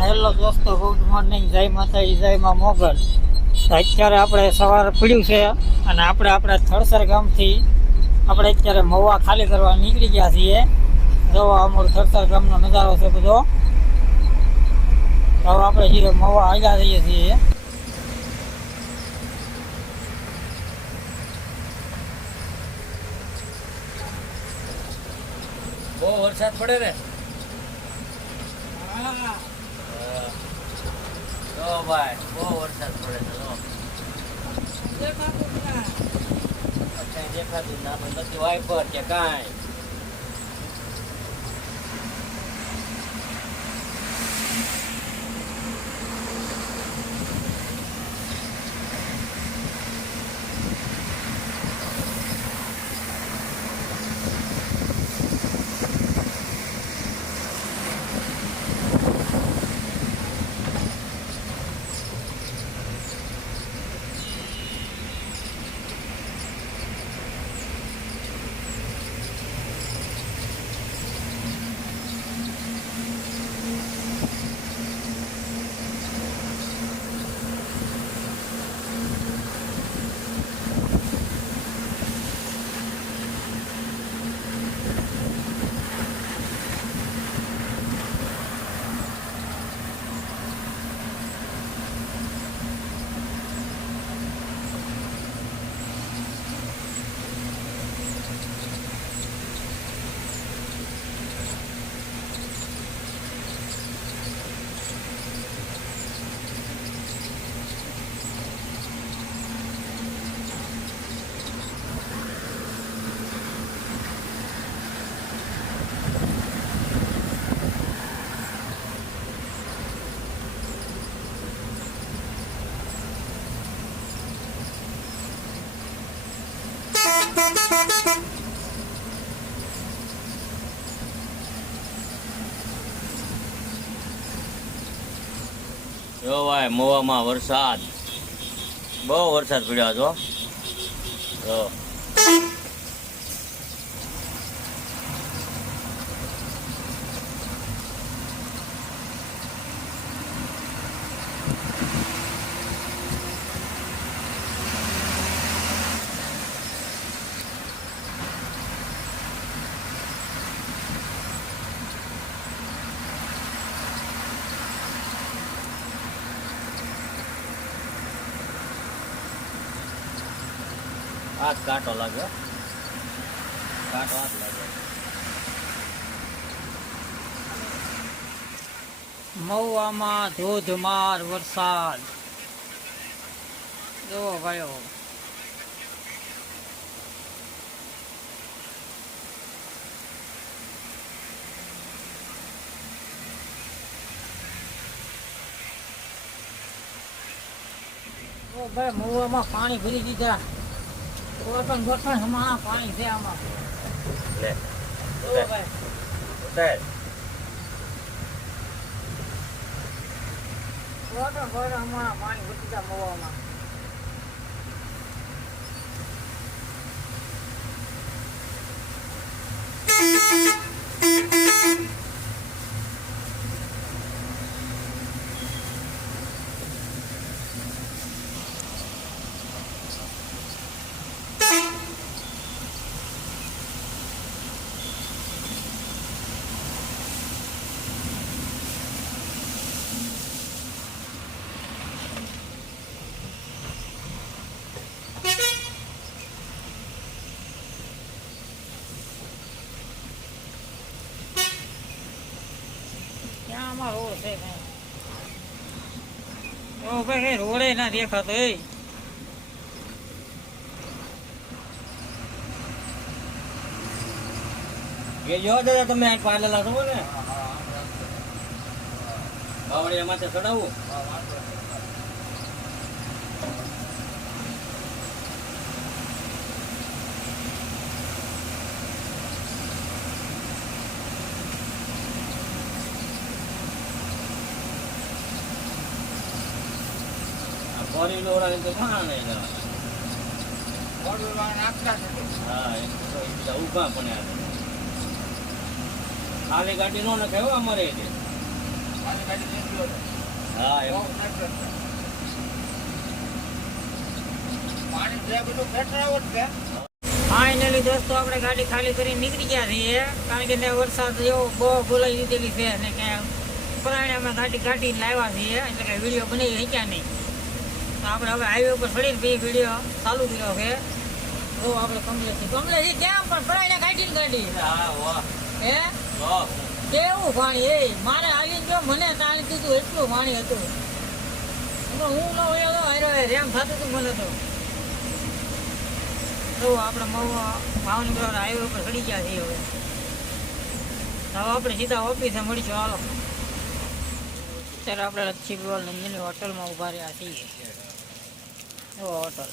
Hello દોસ્તો, good morning, જય માતાજી, જય માં મોગલ. અત્યારે આપણે સવાર પડ્યું છે અને આપણે થળસર ગામથી આપણે અત્યારે મહુવા ખાલી કરવા નીકળી ગયા છીએ. જો અમારો થળસર ગામનો નજારો છે બધો. તો આપણે જે મહુવા આવ્યા જઈએ છીએ. બહુ વરસાદ પડે ને. જો ભાઈ બહુ વરસાદ પડે છે. દેખાતું ના નથી વાઇપર કે કાંઈ. જો ભાઈ મહુવામાં વરસાદ, બહુ વરસાદ પડ્યો છો. જો હાથ કાંટો લાગ્યો, કાંટો હાથ લાગ્યો. મહુવામાં ધોધમાર વરસાદ. જો ભાઈઓ, ભાઈ મહુવામાં પાણી ભરી દીધા. ગોઠણ હમણાં પાણી છે આમાં. લે ભાઈ ઉતાર. હમણાં પાણી ભરી દીધા મહુવામાં. ત્યાં આમાં રોડ છે ને. ઓ ભાઈ રોડે ના દેખાતો. એ જો દાદા તમે આ પાડેલા છો ને બાવળિયા માથે ચડાવવું. ફોરી લોડા તો ઘણા નહીં જવા. હા એ તો ઉભા પણ ખાલી ગાડી નો નખાય અમારે. હા એમ ફાઇનલી દોસ્તો આપણે ગાડી ખાલી કરીને નીકળી ગયા છીએ કારણ કે ત્યાં વરસાદ જેવો બહુ બોલાવી લીધેલી છે અને કે પરાણે અમે ગાડી કાઢીને લાવ્યા છીએ એટલે કે વિડીયો બનાવી શક્યા નહીં તો આપણે હવે હાઈવે ઉપર ચડીને પછી વિડીયો ચાલુ કર્યો છે તો આપણે કમલેશી ક્યાં પણ પરાણે કાઢીને ગાડી હા વાહ હે વાહ કેવું પાણી એ મારે આવીને જો મને તાણી કીધું એટલું પાણી હતું હું ન હોય રેમ થતું હતું મને તો આપણે ભાવનગર હાઈવે ઉપર ચડી ગયા છીએ હવે આપણે સીધા ઓફિસે મળીશું હાલો અત્યારે આપણે લચ્છીગોળ નંદની હોટલમાં ઊભા રહ્યા છીએ હોટલ